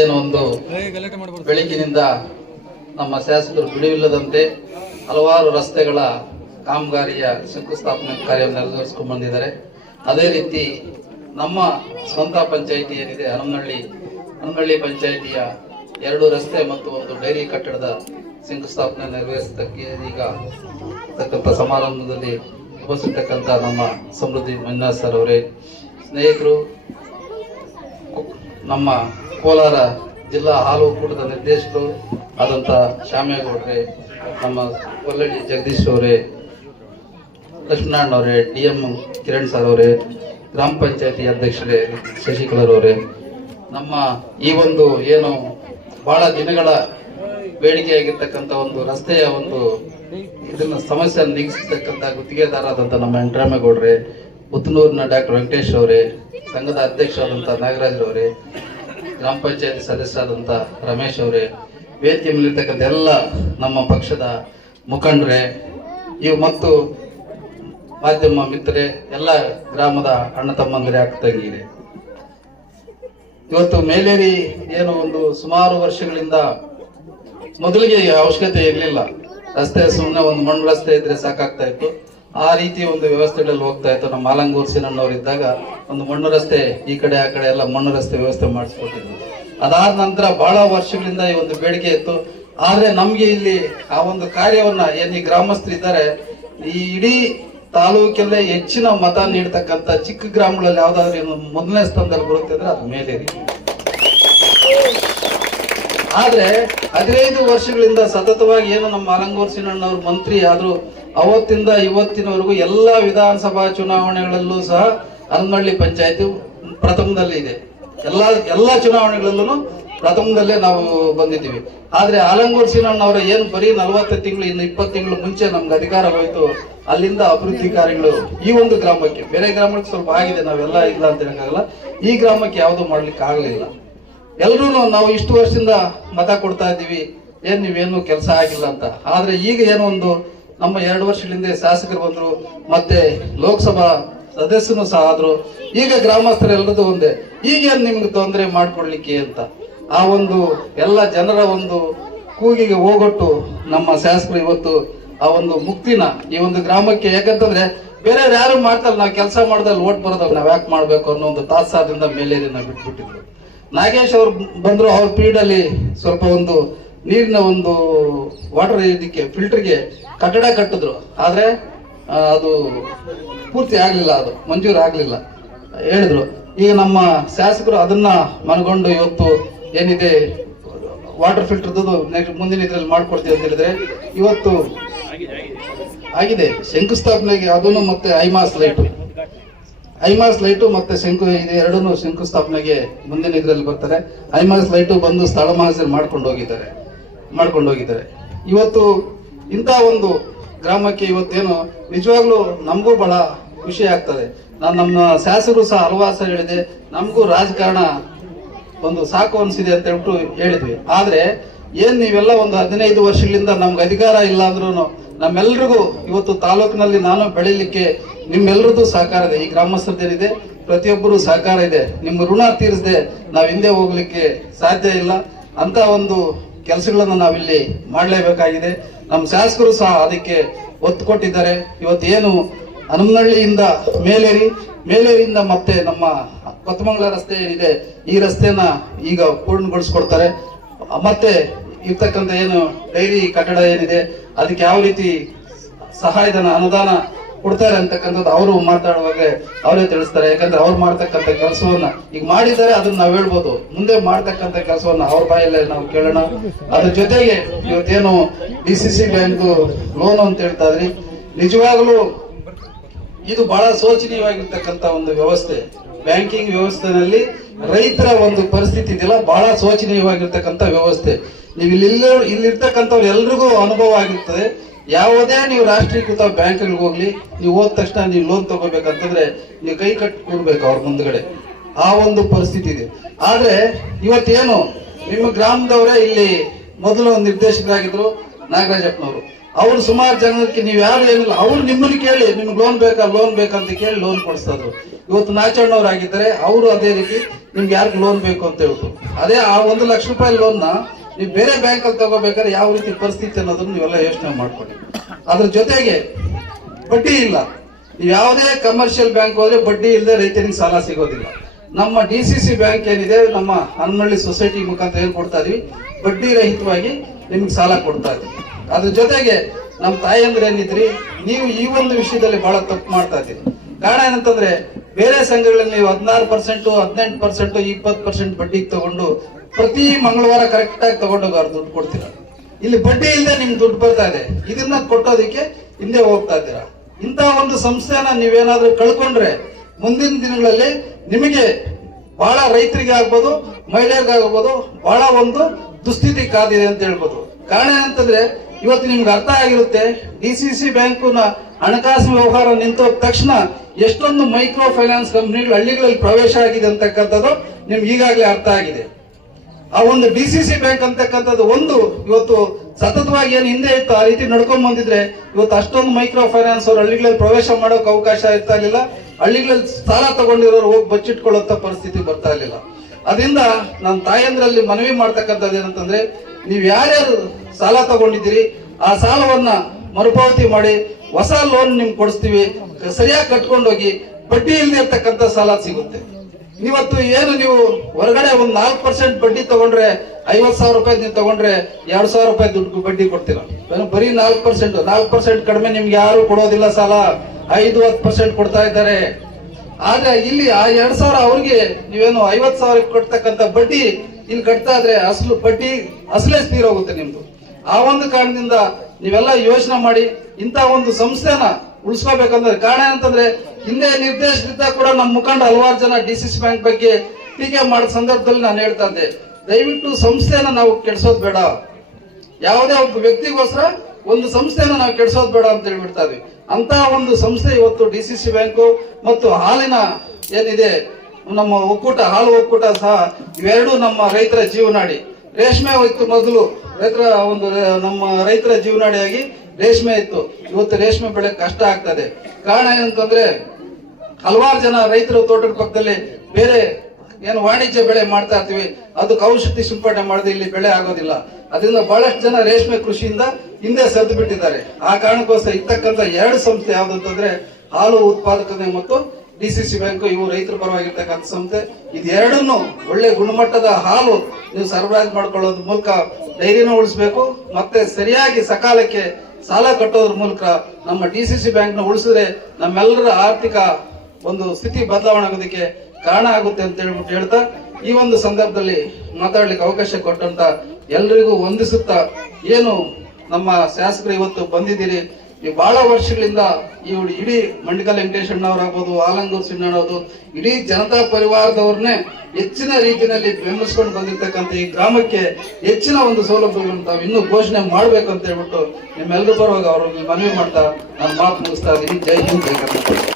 ಏನು ಒಂದು ಬೆಳಗಿನಿಂದ ನಮ್ಮ ಶಾಸಕರು ಬಿಡುವಿಲ್ಲದಂತೆ ಹಲವಾರು ರಸ್ತೆಗಳ ಕಾಮಗಾರಿಯ ಶಂಕುಸ್ಥಾಪನೆ ಕಾರ್ಯ ನೆರವೇರಿಸಿಕೊಂಡು ಬಂದಿದ್ದಾರೆ. ಅದೇ ರೀತಿ ನಮ್ಮ ಸ್ವಂತ ಪಂಚಾಯಿತಿ ಏನಿದೆ ಹನುಮನಹಳ್ಳಿ ಹನುಮನಹಳ್ಳಿ ಪಂಚಾಯಿತಿಯ ಎರಡು ರಸ್ತೆ ಮತ್ತು ಒಂದು ಡೈರಿ ಕಟ್ಟಡದ ಶಂಕುಸ್ಥಾಪನೆ ನೆರವೇರಿಸತಕ್ಕೆ ಈಗ ತಕ್ಕಂಥ ಸಮಾರಂಭದಲ್ಲಿ ಉಪಸ್ಥಿತಕ್ಕಂಥ ನಮ್ಮ ಸಮೃದ್ಧಿ ಮಂಜುನಾಥ್ ಸರ್ ಅವರೇ ಸ್ನೇಹಿತರು ನಮ್ಮ ಕೋಲಾರ ಜಿಲ್ಲಾ ಹಾಲು ಒಕ್ಕೂಟದ ನಿರ್ದೇಶಕರು ಆದಂಥ ಶ್ಯಾಮೇಗೌಡ್ರೆ ನಮ್ಮ ಕೊಲ್ಲಳ್ಳಿ ಜಗದೀಶ್ ಅವರೇ ಲಕ್ಷ್ಮೀನಾರಾಯಣ ಅವರೇ ಡಿ ಎಂ ಕಿರಣ್ ಸರ್ ಅವರೇ, ಗ್ರಾಮ ಪಂಚಾಯತಿ ಅಧ್ಯಕ್ಷರೇ ಅವರೇ, ನಮ್ಮ ಈ ಒಂದು ಏನು ಬಹಳ ದಿನಗಳ ಬೇಡಿಕೆಯಾಗಿರ್ತಕ್ಕಂಥ ಒಂದು ರಸ್ತೆಯ ಒಂದು ಇದನ್ನ ಸಮಸ್ಯೆಯನ್ನು ನೀಗಿಸತಕ್ಕಂಥ ಗುತ್ತಿಗೆದಾರಾದಂಥ ನಮ್ಮ ವೆಂಕಟರಾಮೇಗೌಡ್ರೆ ಪುತ್ತನೂರಿನ ಡಾಕ್ಟರ್ ವೆಂಕಟೇಶ್ ಅವರೇ, ಸಂಘದ ಅಧ್ಯಕ್ಷರಾದಂಥ ನಾಗರಾಜ್ರವರೇ ಗ್ರಾಮ ಪಂಚಾಯತಿ ಸದಸ್ಯರಾದಂಥ ರಮೇಶ್ ಅವರೇ, ವೇದಿಕೆ ಮೇಲಿರ್ತಕ್ಕಂಥ ಎಲ್ಲ ನಮ್ಮ ಪಕ್ಷದ ಮುಖಂಡರೇ, ಇವು ಮತ್ತು ಮಾಧ್ಯಮ ಮಿತ್ರರೇ, ಎಲ್ಲ ಗ್ರಾಮದ ಅಣ್ಣ ತಮ್ಮಂದಿರೇ ಅಕ್ಕ ಇವತ್ತು ಮೇಲೇರಿ ಏನು ಒಂದು ಸುಮಾರು ವರ್ಷಗಳಿಂದ ಮೊದಲಿಗೆ ಅವಶ್ಯಕತೆ ಇರಲಿಲ್ಲ. ರಸ್ತೆ ಸುಮ್ಮನೆ ಒಂದು ಮಣ್ಣು ರಸ್ತೆ ಇದ್ರೆ ಸಾಕಾಗ್ತಾ ಇತ್ತು. ಆ ರೀತಿ ಒಂದು ವ್ಯವಸ್ಥೆಗಳಲ್ಲಿ ಹೋಗ್ತಾ ಇತ್ತು. ನಮ್ಮ ಸಿನಣ್ಣವ್ರು ಇದ್ದಾಗ ಒಂದು ಮಣ್ಣು ರಸ್ತೆ ಈ ಕಡೆ, ಆ ಕಡೆ ಎಲ್ಲ ಮಣ್ಣು ರಸ್ತೆ ವ್ಯವಸ್ಥೆ ಮಾಡಿಸ್ಕೊಟ್ಟಿದ್ರು. ಅದಾದ ನಂತರ ಬಹಳ ವರ್ಷಗಳಿಂದ ಈ ಒಂದು ಬೇಡಿಕೆ ಇತ್ತು. ಆದ್ರೆ ನಮ್ಗೆ ಇಲ್ಲಿ ಆ ಒಂದು ಕಾರ್ಯವನ್ನ ಏನ್ ಈ ಗ್ರಾಮಸ್ಥರು ಇದ್ದಾರೆ, ಈ ಇಡೀ ತಾಲೂಕಲ್ಲೇ ಹೆಚ್ಚಿನ ಮತ ನೀಡ್ತಕ್ಕಂಥ ಚಿಕ್ಕ ಗ್ರಾಮಗಳಲ್ಲಿ ಯಾವ್ದಾದ್ರು ಮೊದಲನೇ ಸ್ಥಾನದಲ್ಲಿ ಬರುತ್ತೆ ಅಂದ್ರೆ ಅದು ಮೇಲೇರಿ ಆದ್ರೆ ಹದಿನೈದು ವರ್ಷಗಳಿಂದ ಸತತವಾಗಿ ಏನು ನಮ್ಮ ಅಲಂಗೂರ್ ಸಿನಣ್ಣವ್ರು ಮಂತ್ರಿ ಆದ್ರು ಅವತ್ತಿಂದ ಇವತ್ತಿನವರೆಗೂ ಎಲ್ಲಾ ವಿಧಾನಸಭಾ ಚುನಾವಣೆಗಳಲ್ಲೂ ಸಹ ಹನುಮಳ್ಳಿ ಪಂಚಾಯತಿ ಪ್ರಥಮದಲ್ಲಿ ಇದೆ. ಎಲ್ಲಾ ಎಲ್ಲಾ ಚುನಾವಣೆಗಳಲ್ಲೂ ಪ್ರಥಮದಲ್ಲೇ ನಾವು ಬಂದಿದ್ದೀವಿ. ಆದ್ರೆ ಆಲಂಗೂರ್ ಸಿನಣ್ಣವರ ಏನು ಬರೀ ನಲವತ್ತು ತಿಂಗಳು, ಇನ್ನು ಇಪ್ಪತ್ತು ತಿಂಗಳು ಮುಂಚೆ ನಮ್ಗೆ ಅಧಿಕಾರ ಹೋಯ್ತು, ಅಲ್ಲಿಂದ ಅಭಿವೃದ್ಧಿ ಕಾರ್ಯಗಳು ಈ ಒಂದು ಗ್ರಾಮಕ್ಕೆ. ಬೇರೆ ಗ್ರಾಮಕ್ಕೆ ಸ್ವಲ್ಪ ಆಗಿದೆ, ನಾವೆಲ್ಲ ಇಲ್ಲ ಅಂತ ಹೇಳಕ್ಕಾಗಲ್ಲ. ಈ ಗ್ರಾಮಕ್ಕೆ ಯಾವುದು ಮಾಡ್ಲಿಕ್ಕೆ ಆಗ್ಲಿಲ್ಲ ಎಲ್ರೂ ನಾವು ಇಷ್ಟು ವರ್ಷದಿಂದ ಮತ ಕೊಡ್ತಾ ಇದ್ದೀವಿ. ಏನ್ ನೀವೇನು ಕೆಲಸ ಆಗಿಲ್ಲ ಅಂತ. ಆದ್ರೆ ಈಗ ಏನೋ ಒಂದು ನಮ್ಮ ಎರಡು ವರ್ಷಗಳಿಂದ ಶಾಸಕರು ಬಂದ್ರು, ಮತ್ತೆ ಲೋಕಸಭಾ ಸದಸ್ಯನು ಸಹ ಆದ್ರು. ಈಗ ಗ್ರಾಮಸ್ಥರೆಲ್ಲರದು ಒಂದೇ. ಈಗೇನು ನಿಮ್ಗೆ ತೊಂದರೆ ಮಾಡ್ಕೊಡ್ಲಿಕ್ಕೆ ಅಂತ. ಆ ಒಂದು ಎಲ್ಲ ಜನರ ಒಂದು ಕೂಗಿಗೆ ಹೋಗೊಟ್ಟು ನಮ್ಮ ಶಾಸಕರು ಇವತ್ತು ಆ ಒಂದು ಮುಕ್ತಿನ ಈ ಒಂದು ಗ್ರಾಮಕ್ಕೆ, ಯಾಕಂತಂದ್ರೆ ಬೇರೆ ಯಾರು ಮಾಡ್ತಾರೆ ನಾವು ಕೆಲಸ ಮಾಡ್ದಲ್ಲಿ ಓಟ್ ಬರೋದಲ್ಲ, ನಾವು ಯಾಕೆ ಮಾಡಬೇಕು ಅನ್ನೋ ಒಂದು ತಾತ್ಸಾರದಿಂದ ನಾವು ಬಿಟ್ಬಿಟ್ಟಿದ್ರು ನಾಗೇಶ್ ಅವರು ಬಂದ್ರು ಅವ್ರ ಪೀಡಲ್ಲಿ ಸ್ವಲ್ಪ ಒಂದು ನೀರಿನ ಒಂದು ವಾಟರ್ ಇದಕ್ಕೆ ಫಿಲ್ಟರ್ಗೆ ಕಟ್ಟಡ ಕಟ್ಟಿದ್ರು. ಆದರೆ ಅದು ಪೂರ್ತಿ ಆಗಲಿಲ್ಲ ಅದು, ಮಂಜೂರು ಆಗಲಿಲ್ಲ. ಹೇಳಿದ್ರು. ಈಗ ನಮ್ಮ ಶಾಸಕರು ಅದನ್ನ ಮನಗೊಂಡು ಇವತ್ತು ಏನಿದೆ ವಾಟರ್ ಫಿಲ್ಟರ್ದು ನೆಕ್ಸ್ಟ್ ಮುಂದಿನ ಇದರಲ್ಲಿ ಮಾಡ್ಕೊಡ್ತೀವಿ ಅಂತ ಹೇಳಿದ್ರೆ, ಇವತ್ತು ಆಗಿದೆ. ಶಂಕುಸ್ಥಾಪನೆಗೆ ಅದನ್ನು ಮತ್ತೆ ಐಮಾಸ್ ಲೈಟ್ ಐಮಾಸ್ ಲೈಟು ಮತ್ತೆ ಶಂಕು ಇದು ಎರಡೂ ಶಂಕುಸ್ಥಾಪನೆಗೆ ಮುಂದಿನ ಇದರಲ್ಲಿ ಬರ್ತಾರೆ. ಐಮಾಸ್ ಲೈಟು ಬಂದು ಸ್ಥಳ ಮಹಾಜರ್ ಮಾಡ್ಕೊಂಡು ಹೋಗಿದ್ದಾರೆ ಮಾಡ್ಕೊಂಡು ಹೋಗಿದ್ದಾರೆ. ಇವತ್ತು ಇಂಥ ಒಂದು ಗ್ರಾಮಕ್ಕೆ ಇವತ್ತೇನು ನಿಜವಾಗ್ಲೂ ನಮಗೂ ಬಹಳ ಖುಷಿ ಆಗ್ತದೆ. ನಾನು ನಮ್ಮ ಶಾಸಕರು ಸಹ ಹಲವಾರು ಸಹ ಹೇಳಿದೆ, ನಮಗೂ ರಾಜಕಾರಣ ಒಂದು ಸಾಕು ಅನಿಸಿದೆ ಅಂತ ಹೇಳ್ಬಿಟ್ಟು ಹೇಳಿದ್ವಿ. ಆದರೆ ಏನ್ ನೀವೆಲ್ಲ ಒಂದು ಹದಿನೈದು ವರ್ಷಗಳಿಂದ ನಮ್ಗೆ ಅಧಿಕಾರ ಇಲ್ಲ ಅಂದ್ರೂ ನಮ್ಮೆಲ್ರಿಗೂ ಇವತ್ತು ತಾಲೂಕಿನಲ್ಲಿ ನಾನು ಬೆಳಿಲಿಕ್ಕೆ ನಿಮ್ಮೆಲ್ಲರದ್ದು ಸಹಕಾರ ಇದೆ. ಈ ಗ್ರಾಮಸ್ಥರದೇನಿದೆ ಪ್ರತಿಯೊಬ್ಬರು ಸಹಕಾರ ಇದೆ. ನಿಮ್ಮ ಋಣ ತೀರಿಸದೆ ನಾವು ಹಿಂದೆ ಹೋಗ್ಲಿಕ್ಕೆ ಸಾಧ್ಯ ಇಲ್ಲ. ಅಂತ ಒಂದು ಕೆಲಸಗಳನ್ನು ನಾವಿಲ್ಲಿ ಮಾಡಲೇಬೇಕಾಗಿದೆ. ನಮ್ಮ ಶಾಸಕರು ಸಹ ಅದಕ್ಕೆ ಒತ್ತು ಕೊಟ್ಟಿದ್ದಾರೆ. ಇವತ್ತು ಏನು ಹನುಮನಹಳ್ಳಿಯಿಂದ ಮೇಲೇರಿ, ಮೇಲೇರಿಯಿಂದ ಮತ್ತೆ ನಮ್ಮ ಕೊತ್ತಮಂಗಲ ರಸ್ತೆ ಏನಿದೆ, ಈ ರಸ್ತೆನ ಈಗ ಪೂರ್ಣಗೊಳಿಸ್ಕೊಡ್ತಾರೆ. ಮತ್ತೆ ಇರ್ತಕ್ಕಂಥ ಏನು ಡೈರಿ ಕಟ್ಟಡ ಏನಿದೆ, ಅದಕ್ಕೆ ಯಾವ ರೀತಿ ಸಹಾಯಧನ, ಅನುದಾನ ಕೊಡ್ತಾರೆ ಅಂತಕ್ಕಂಥದ್ದು ಅವರು ಮಾತಾಡುವಾಗ ಅವರೇ ತಿಳಿಸ್ತಾರೆ. ಯಾಕಂದ್ರೆ ಅವ್ರು ಮಾಡ್ತಕ್ಕಂಥ ಕೆಲಸವನ್ನ ಈಗ ಮಾಡಿದ್ದಾರೆ, ಅದನ್ನ ನಾವು ಹೇಳ್ಬೋದು. ಮುಂದೆ ಮಾಡ್ತಕ್ಕಂಥ ಕೆಲಸವನ್ನ ಅವ್ರ ಬಾಯಲ್ಲೇ ನಾವು ಕೇಳೋಣ. ಅದ್ರ ಜೊತೆಗೆ ಇವತ್ತೇನು D C C bank loan ಅಂತ ಹೇಳ್ತಾ ಇದ್ರಿ. ನಿಜವಾಗ್ಲೂ ಇದು ಬಹಳ ಶೋಚನೀಯವಾಗಿರ್ತಕ್ಕಂಥ ಒಂದು ವ್ಯವಸ್ಥೆ. ಬ್ಯಾಂಕಿಂಗ್ ವ್ಯವಸ್ಥೆನಲ್ಲಿ ರೈತರ ಒಂದು ಪರಿಸ್ಥಿತಿ ಇದೆಯಲ್ಲ, ಬಹಳ ಶೋಚನೀಯವಾಗಿರ್ತಕ್ಕಂಥ ವ್ಯವಸ್ಥೆ. ನೀವು ಇಲ್ಲಿ ಇಲ್ಲಿರ್ತಕ್ಕಂಥವ್ರು ಎಲ್ರಿಗೂ ಅನುಭವ ಆಗಿರ್ತದೆ. ಯಾವುದೇ ನೀವು ರಾಷ್ಟ್ರೀಕೃತ ಬ್ಯಾಂಕ್ಗಳಿಗೆ ಹೋಗ್ಲಿ, ನೀವು ಹೋದ ತಕ್ಷಣ ನೀವು ಲೋನ್ ತಗೋಬೇಕಂತಂದ್ರೆ ನೀವು ಕೈ ಕಟ್ಟಿ ಕೊಡ್ಬೇಕು ಅವ್ರ ಮುಂದ್ಗಡೆ. ಆ ಒಂದು ಪರಿಸ್ಥಿತಿ ಇದೆ. ಆದ್ರೆ ಇವತ್ತೇನು ನಿಮ್ಮ ಗ್ರಾಮದವರೇ ಇಲ್ಲಿ ಮೊದಲು ನಿರ್ದೇಶಕರಾಗಿದ್ರು ನಾಗರಾಜಪ್ಪನವರು. ಅವ್ರು ಸುಮಾರು ಜನಕ್ಕೆ ನೀವು ಯಾರು ಏನಿಲ್ಲ, ಅವ್ರು ನಿಮ್ಮನ್ನು ಕೇಳಿ, ನಿಮ್ಗೆ ಲೋನ್ ಬೇಕಾ ಲೋನ್ ಬೇಕಂತ ಕೇಳಿ ಲೋನ್ ಕೊಡಿಸ್ತಾ ಇವತ್ತು ಇವತ್ತು ನಾಚಣ್ಣವ್ರಾಗಿದ್ದಾರೆ, ಅವರು ಅದೇ ರೀತಿ ನಿಮ್ಗೆ ಯಾರಿಗೆ ಲೋನ್ ಬೇಕು ಅಂತ ಹೇಳ್ತು ಅದೇ ಆ ಒಂದು ಲಕ್ಷ ರೂಪಾಯಿ ಲೋನ್ನ ನೀವು ಬೇರೆ ಬ್ಯಾಂಕ್ ಅಲ್ಲಿ ತಗೋಬೇಕಾದ್ರೆ ಯಾವ ರೀತಿ ಪರಿಸ್ಥಿತಿ ಅನ್ನೋದನ್ನ ನೀವೆಲ್ಲ ಯೋಚನೆ ಮಾಡ್ಕೊಳ್ಳಿ. ಅದ್ರ ಜೊತೆಗೆ ಬಡ್ಡಿ ಇಲ್ಲ. ನೀವು ಯಾವುದೇ ಕಮರ್ಷಿಯಲ್ ಬ್ಯಾಂಕ್ ಹೋದ್ರೆ ಬಡ್ಡಿ ಇಲ್ಲದೆ ರೈತರಿಗೆ ಸಾಲ ಸಿಗೋದಿಲ್ಲ. ನಮ್ಮ ಡಿ ಸಿ ಸಿ ಬ್ಯಾಂಕ್ ಏನಿದೆ, ನಮ್ಮ ಹನ್ನಳ್ಳಿ ಸೊಸೈಟಿ ಮುಖಾಂತರ ಏನು ಕೊಡ್ತಾ ಇದೀವಿ? ಬಡ್ಡಿ ರಹಿತವಾಗಿ ನಿಮ್ಗೆ ಸಾಲ ಕೊಡ್ತಾ ಇದೀವಿ. ಅದ್ರ ಜೊತೆಗೆ ನಮ್ಮ ತಾಯಂದ್ರೆ ಏನಿದ್ರಿ? ನೀವು ಈ ಒಂದು ವಿಷಯದಲ್ಲಿ ಬಹಳ ತಪ್ಪು ಮಾಡ್ತಾ ಇದ್ದೀರಿ ಕಾರಣ ಏನಂತಂದ್ರೆ, ಬೇರೆ ಸಂಘಗಳಲ್ಲಿ ನೀವು ಹದಿನಾರು ಪರ್ಸೆಂಟು ಹದಿನೆಂಟು ಪರ್ಸೆಂಟು ಇಪ್ಪತ್ತು ಪರ್ಸೆಂಟ್ ಬಡ್ಡಿಗೆ ತಗೊಂಡು ಪ್ರತಿ ಮಂಗಳವಾರ ಕರೆಕ್ಟ್ ಆಗಿ ದುಡ್ಡು ಕೊಡ್ತೀರಾ. ಇಲ್ಲಿ ಬಡ್ಡಿ ಇಲ್ಲದೆ ನಿಮ್ಗೆ ದುಡ್ಡು ಬರ್ತಾ ಇದೆ. ಇದನ್ನ ಕೊಟ್ಟೋದಕ್ಕೆ ಹಿಂದೆ ಹೋಗ್ತಾ ಇದ್ದೀರಾ? ಇಂಥ ಒಂದು ಸಂಸ್ಥೆನ ನೀವೇನಾದ್ರೂ ಕಳ್ಕೊಂಡ್ರೆ ಮುಂದಿನ ದಿನಗಳಲ್ಲಿ ನಿಮಗೆ ಬಹಳ ರೈತರಿಗೆ ಆಗ್ಬೋದು, ಮಹಿಳೆಯರಿಗೆ ಆಗ್ಬೋದು, ಬಹಳ ಒಂದು ದುಸ್ಥಿತಿ ಕಾದಿದೆ ಅಂತ ಹೇಳ್ಬೋದು. ಕಾರಣ ಏನಂತಂದ್ರೆ, ಇವತ್ತು ನಿಮ್ಗೆ ಅರ್ಥ ಆಗಿರುತ್ತೆ, ಡಿ ಸಿ ಸಿ ಬ್ಯಾಂಕುನ ಹಣಕಾಸು ವ್ಯವಹಾರ ನಿಂತೋದ ತಕ್ಷಣ ಎಷ್ಟೊಂದು ಮೈಕ್ರೋ ಫೈನಾನ್ಸ್ ಕಂಪ್ನಿಗಳು ಹಳ್ಳಿಗಳಲ್ಲಿ ಪ್ರವೇಶ ಆಗಿದೆ ಅಂತಕ್ಕಂಥದ್ದು ನಿಮ್ಗೆ ಈಗಾಗಲೇ ಅರ್ಥ ಆಗಿದೆ. ಆ ಒಂದು ಡಿ ಸಿ ಸಿ ಬ್ಯಾಂಕ್ ಅಂತಕ್ಕಂಥದ್ದು ಒಂದು ಇವತ್ತು ಸತತವಾಗಿ ಏನು ಹಿಂದೆ ಇತ್ತು, ಆ ರೀತಿ ನಡ್ಕೊಂಡ್ ಬಂದಿದ್ರೆ ಇವತ್ತು ಅಷ್ಟೊಂದು ಮೈಕ್ರೋ ಫೈನಾನ್ಸ್ ಅವ್ರು ಹಳ್ಳಿಗಳಲ್ಲಿ ಪ್ರವೇಶ ಮಾಡೋಕೆ ಅವಕಾಶ ಇರ್ತಾ ಇರಲಿಲ್ಲ. ಹಳ್ಳಿಗಳಲ್ಲಿ ಸಾಲ ತಗೊಂಡಿರೋರು ಹೋಗಿ ಬಚ್ಚಿಟ್ಕೊಳ್ಳುವಂತ ಪರಿಸ್ಥಿತಿ ಬರ್ತಾ ಇರಲಿಲ್ಲ. ಅದರಿಂದ ನನ್ನ ತಾಯಂದ್ರಲ್ಲಿ ಮನವಿ ಮಾಡ್ತಕ್ಕಂಥದ್ದು ಏನಂತಂದ್ರೆ, ನೀವು ಯಾರ್ಯಾರು ಸಾಲ ತಗೊಂಡಿದ್ದೀರಿ, ಆ ಸಾಲವನ್ನ ಮರುಪಾವತಿ ಮಾಡಿ, ಹೊಸ ಲೋನ್ ನಿಮ್ಗೆ ಕೊಡಿಸ್ತೀವಿ, ಸರಿಯಾಗಿ ಕಟ್ಕೊಂಡೋಗಿ, ಬಡ್ಡಿ ಇಲ್ಲದೆ ಇರ್ತಕ್ಕಂಥ ಸಾಲ ಸಿಗುತ್ತೆ. ಇವತ್ತು ಏನು ನೀವು ಹೊರಗಡೆ ಒಂದು ನಾಲ್ಕು ಪರ್ಸೆಂಟ್ ಬಡ್ಡಿ ತಗೊಂಡ್ರೆ ಐವತ್ತು ಸಾವಿರ ರೂಪಾಯಿ ನೀವು ತಗೊಂಡ್ರೆ ಎರಡ್ ಸಾವಿರ ರೂಪಾಯಿ ದುಡ್ಡು ಬಡ್ಡಿ ಕೊಡ್ತೀರಾ? ಬರೀ ನಾಲ್ಕು ಪರ್ಸೆಂಟ್ ನಾಲ್ಕು ಪರ್ಸೆಂಟ್ ಕಡಿಮೆ ನಿಮ್ಗೆ ಯಾರು ಕೊಡೋದಿಲ್ಲ ಸಾಲ. ಐದು, ಹತ್ತು ಪರ್ಸೆಂಟ್ ಕೊಡ್ತಾ ಇದ್ದಾರೆ. ಆದ್ರೆ ಇಲ್ಲಿ ಆ ಎರಡ್ ಸಾವಿರ ಅವ್ರಿಗೆ ನೀವೇನು ಐವತ್ತು ಸಾವಿರ ಕೊಡ್ತಕ್ಕಂತ ಬಡ್ಡಿ ಇಲ್ಲಿ ಕಟ್ತಾ ಇದ್ರೆ ಅಸಲು ಬಡ್ಡಿ ಅಸಲೇ ತೀರೋಗುತ್ತೆ ನಿಮ್ದು. ಆ ಒಂದು ಕಾರಣದಿಂದ ನೀವೆಲ್ಲ ಯೋಚನೆ ಮಾಡಿ ಇಂಥ ಒಂದು ಸಂಸ್ಥೆನ ಉಳಿಸ್ಕೋಬೇಕಂದ್ರೆ ಕಾರಣ ಅಂತಂದ್ರೆ ಹಿಂದೆ ನಿರ್ದೇಶಕರಿದ್ದ ಕೂಡ ನಮ್ಮ ಮುಖಂಡ ಹಲವಾರು ಜನ ಡಿ ಸಿ ಬ್ಯಾಂಕ್ ಬಗ್ಗೆ ಟೀಕೆ ಮಾಡಿದ ಸಂದರ್ಭದಲ್ಲಿ ನಾನು ಹೇಳ್ತಾ ಇದ್ದೆ. ದಯವಿಟ್ಟು ಸಂಸ್ಥೆನ ನಾವು ಕೆಡಿಸೋದ್ ಬೇಡ. ಯಾವುದೇ ಒಬ್ಬ ವ್ಯಕ್ತಿಗೋಸ್ಕರ ಒಂದು ಸಂಸ್ಥೆನ ನಾವು ಕೆಡಿಸೋದ್ ಬೇಡ ಅಂತ ಹೇಳ್ಬಿಡ್ತಾ ಇದ್ವಿ. ಅಂತ ಒಂದು ಸಂಸ್ಥೆ ಇವತ್ತು ಡಿ ಸಿ ಸಿ ಬ್ಯಾಂಕು ಮತ್ತು ಹಾಲಿನ ಏನಿದೆ, ನಮ್ಮ ಒಕ್ಕೂಟ, ಹಾಲು ಒಕ್ಕೂಟ ಸಹ ಇವೆರಡು ನಮ್ಮ ರೈತರ ಜೀವನಾಡಿ. ರೇಷ್ಮೆ ಹೋಯ್ತು ಮೊದಲು ರೈತರ ಒಂದು, ನಮ್ಮ ರೈತರ ಜೀವನಾಡಿಯಾಗಿ ರೇಷ್ಮೆ ಇತ್ತು. ಇವತ್ತು ರೇಷ್ಮೆ ಬೆಳೆ ಕಷ್ಟ ಆಗ್ತದೆ. ಕಾರಣ ಏನಂತಂದ್ರೆ, ಹಲವಾರು ಜನ ರೈತರು ತೋಟದ ಪಕ್ಕದಲ್ಲಿ ಬೇರೆ ಏನು ವಾಣಿಜ್ಯ ಬೆಳೆ ಮಾಡ್ತಾ ಇರ್ತೀವಿ. ಅದಕ್ಕೆ ಔಷಧಿ ಸಿಂಪಡಣೆ ಮಾಡದೆ ಇಲ್ಲಿ ಬೆಳೆ ಆಗೋದಿಲ್ಲ. ಅದರಿಂದ ಬಹಳಷ್ಟು ಜನ ರೇಷ್ಮೆ ಕೃಷಿಯಿಂದ ಹಿಂದೆ ಸದ್ದು ಬಿಟ್ಟಿದ್ದಾರೆ. ಆ ಕಾರಣಕ್ಕೋಸ್ಕರ ಇರ್ತಕ್ಕಂಥ ಎರಡು ಸಂಸ್ಥೆ ಯಾವ್ದಂತಂದ್ರೆ ಹಾಲು ಉತ್ಪಾದಕತೆ ಮತ್ತು ಡಿ ಸಿ ಸಿ ಬ್ಯಾಂಕ್, ಇವು ರೈತರ ಪರವಾಗಿರ್ತಕ್ಕಂಥ ಸಂಸ್ಥೆ. ಇದೆರಡನ್ನು ಒಳ್ಳೆ ಗುಣಮಟ್ಟದ ಹಾಲು ನೀವು ಸರಬರಾಜು ಮಾಡ್ಕೊಳ್ಳೋದ್ರ ಮೂಲಕ ಧೈರ್ಯನೂ ಉಳಿಸ್ಬೇಕು, ಮತ್ತೆ ಸರಿಯಾಗಿ ಸಕಾಲಕ್ಕೆ ಸಾಲ ಕಟ್ಟೋದ್ರ ಮೂಲಕ ನಮ್ಮ ಡಿ ಸಿ ಸಿ ಬ್ಯಾಂಕ್ನ ಉಳಿಸಿದ್ರೆ ನಮ್ಮೆಲ್ಲರ ಆರ್ಥಿಕ ಒಂದು ಸ್ಥಿತಿ ಬದಲಾವಣೆ ಆಗೋದಕ್ಕೆ ಕಾರಣ ಆಗುತ್ತೆ ಅಂತ ಹೇಳ್ಬಿಟ್ಟು ಹೇಳ್ತಾ ಈ ಒಂದು ಸಂದರ್ಭದಲ್ಲಿ ಮಾತಾಡ್ಲಿಕ್ಕೆ ಅವಕಾಶ ಕೊಟ್ಟಂತ ಎಲ್ರಿಗೂ ವಂದಿಸುತ್ತಾ ಏನು ನಮ್ಮ ಶಾಸಕರು ಇವತ್ತು ಬಂದಿದ್ದೀರಿ ಈ ಬಹಳ ವರ್ಷಗಳಿಂದ ಈ ಇಡೀ ಮಂಡಿಕಲ್ ಅಣ್ಣವರಾಗ್ಬೋದು, ಆಲಂಗೂರ್ ಸಿಣ್ಣನವರು ಇಡೀ ಜನತಾ ಪರಿವಾರದವ್ರನ್ನೇ ಹೆಚ್ಚಿನ ರೀತಿಯಲ್ಲಿ ಬೆಂಬಲಿಸ್ಕೊಂಡು ಬಂದಿರ್ತಕ್ಕಂಥ ಈ ಗ್ರಾಮಕ್ಕೆ ಹೆಚ್ಚಿನ ಒಂದು ಸೌಲಭ್ಯಗಳನ್ನು ತಾವು ಇನ್ನೂ ಘೋಷಣೆ ಮಾಡ್ಬೇಕಂತ ಹೇಳ್ಬಿಟ್ಟು ನಿಮ್ಮೆಲ್ಲರೂ ಪರವಾಗಿ ಅವ್ರಿಗೆ ಮನವಿ ಮಾಡ್ತಾ ನಾನು ಮಾತು ಮುಗಿಸ್ತಾ ಇದ್ದೀನಿ. ಜೈ ಹಿಂದ್, ಜೈ ಕರ್ನಾಟಕ.